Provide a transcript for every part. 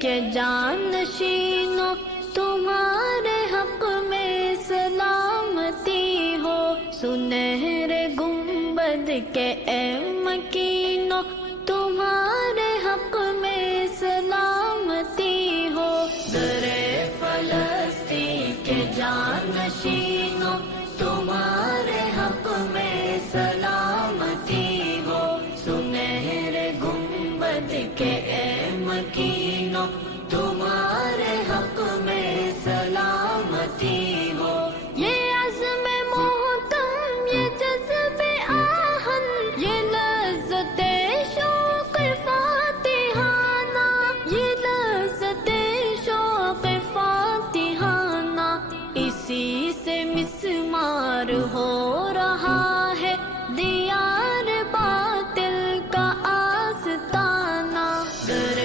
کہ جانشینوں تمہارے حق میں سلامتی ہو، سنہرے گنبد کے اے مکینوں تمہارے حق میں سلامتی ہو، درِ فلسطین کے جانشینوں تمہارے حق میں سلامتی ہو، سنہرے گنبد کے اے مکینوں تمہارے حق میں سلامتی ہو۔ یہ عزم محکم، یہ جذب آہن، یہ لذت شوق فاتحانہ، یہ لذت شوق فاتحانہ، اسی سے مسمار ہو رہا ہے دیار باطل کا آستانہ، درِ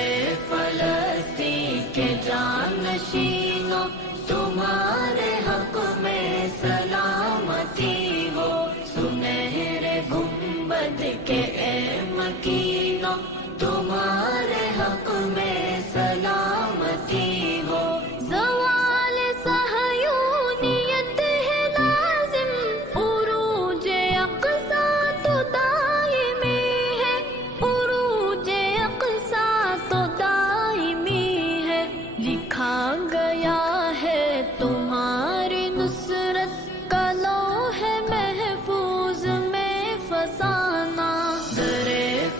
فلسطین کے جانشینوں تمہارے حق میں سلامتی ہو، سنہرے گنبد کے اے مکینوں تمہارے حق میں سلامتی ہو۔ زوال صہیونیت ہے لازم، عروج اقصیٰ تو دائمی ہے، عروج اقصیٰ تو دائمی ہے، لکھا گیا ہے تمہاری نصرت کا لوح محفوظ میں فسانہ، درِ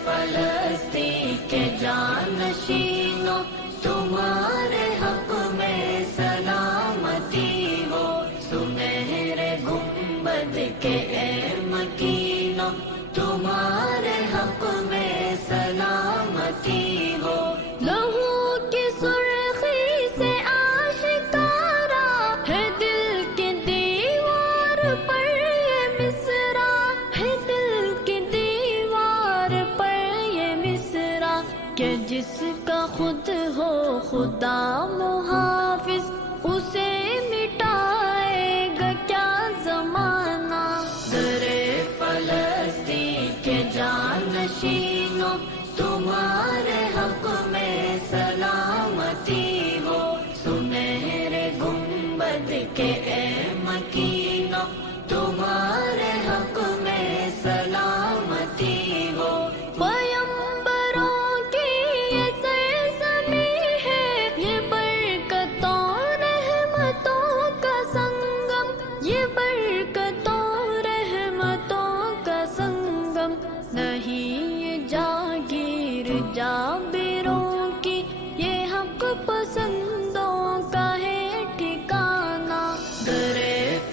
فلسطین کے جانشینوں تمہارے حق میں سلامتی ہو، سنہرے گنبد کے اے مکینوں تمہارے حق میں سلامتی ہو۔ لہو کی سرخی سے آشکارا ہے دل کی دیوار پر یہ مصرع، ہے دل کی دیوار پر یہ مصرع، کہ جس کا خود ہو خدا محافظ اسے مٹائے گا کیا زمانہ، درِ فلسطین کے جانشینوں تمہارے حق میں سلامتی ہو، سنہرے گنبد کے اے مکینوں تمہارے حق میں سلامتی ہو۔ پیمبروں کی یہ سرزمین ہے، یہ برکتوں رحمتوں کا سنگم، یہ برکتوں رحمتوں کا سنگم، نہیں یہ جاگیر جابروں کی، یہ حق پسندوں کا ہے ٹھکانہ، درِ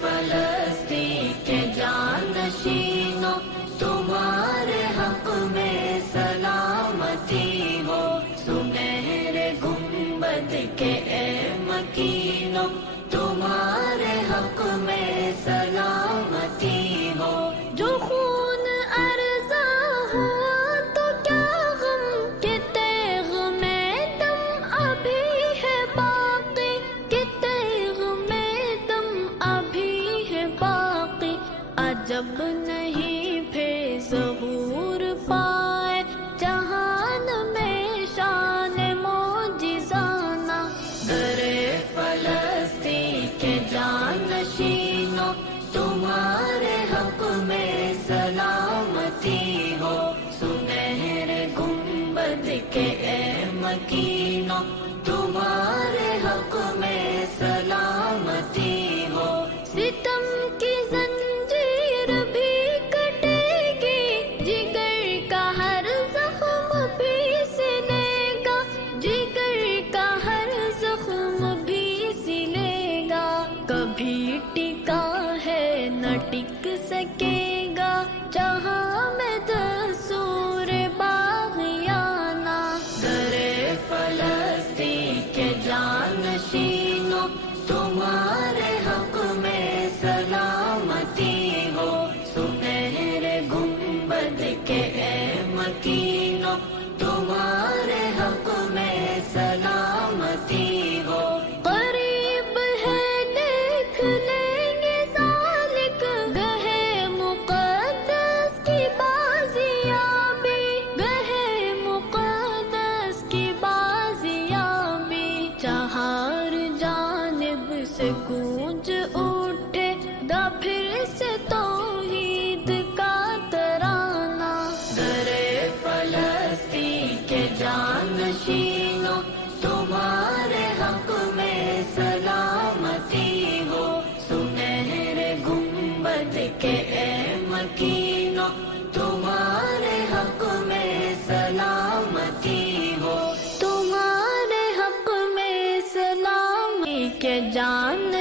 فلسطین کے جانشینوں تمہارے حق میں سلامتی ہو، سنہرے گنبد کے اے مکینوں تمہارے حق میں سلامتی ہو۔ جو خون ارزاں ہوا تو کیا غم، کہ تیغ میں دم ابھی ہے باقی، کہ تیغ میں دم ابھی ہے باقی، عجب نہیں پھر ظہور پائے جہان میں شان معجزانہ، درِ فلسطین کے جانشینوں تمہارے حق میں سلامتی ہو، سنہرے گنبد کے اے مکینوں تمہارے حق میں سلامتی ہو۔ ستم کی زنجیر بھی کٹے گی، جگر کا ہر زخم بھی سلے گا، جگر کا ہر زخم بھی سلے گا، کبھی ٹکا ہے نہ ٹک سکے گا جہاں میں دستور باغیانہ، درِ فلسطین کے جانشینوں تمہارے حق میں سلامتی ہو، سنہرے گنبد کے اے مکینوں تمہارے حق میں سلامتی ہو۔ قریب ہے دیکھ لیں گے ذالک گہے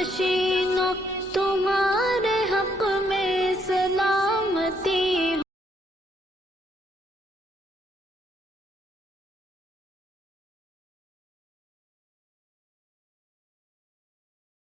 خوشی